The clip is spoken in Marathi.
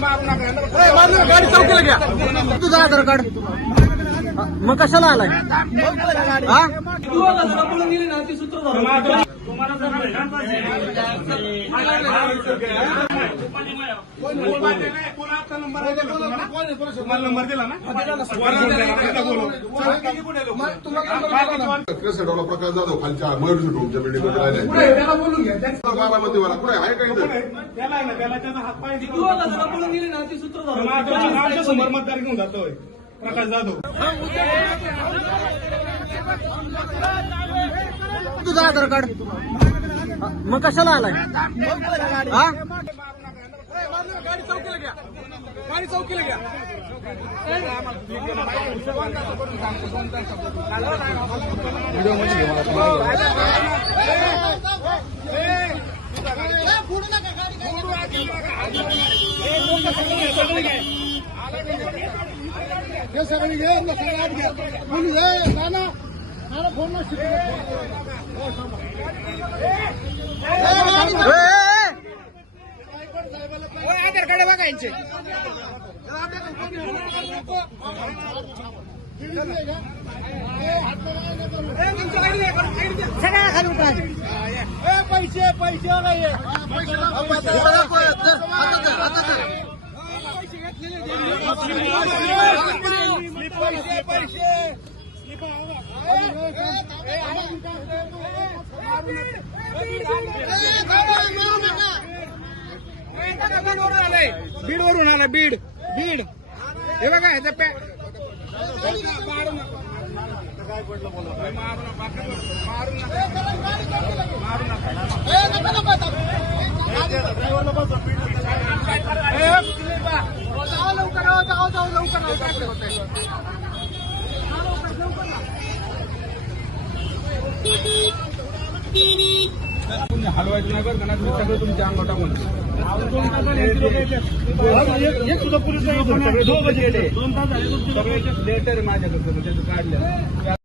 गाडी चौकीला घ्या. तुझं आधार कार्ड मग कशाला आलाय? हा नंबर दिला ना प्रकाश जाधव खालच्या मयूर रूमच्या बिल्डिंगमध्ये राहिले बारामतीवाला कुठे आहे काही त्याला त्याचा हात पाय समोर मतदार घेऊन जातोय प्रकाश जाधव. तुझं आधार कार्ड मग कशाला आलाय? हा गाडी चौकीला घ्या. गाडी चौकीला घ्या. सगळी घे बोलू ना फोन आधार कार्ड बघायचे. पैसे बीड वरून आला. बीड हे बघा ह्याचा काय हलवायचं नाही बरं का सगळं तुमच्या अंगावर टाकून सगळे 2 तास झाले. सगळे लेटर माझ्याकडे काढले.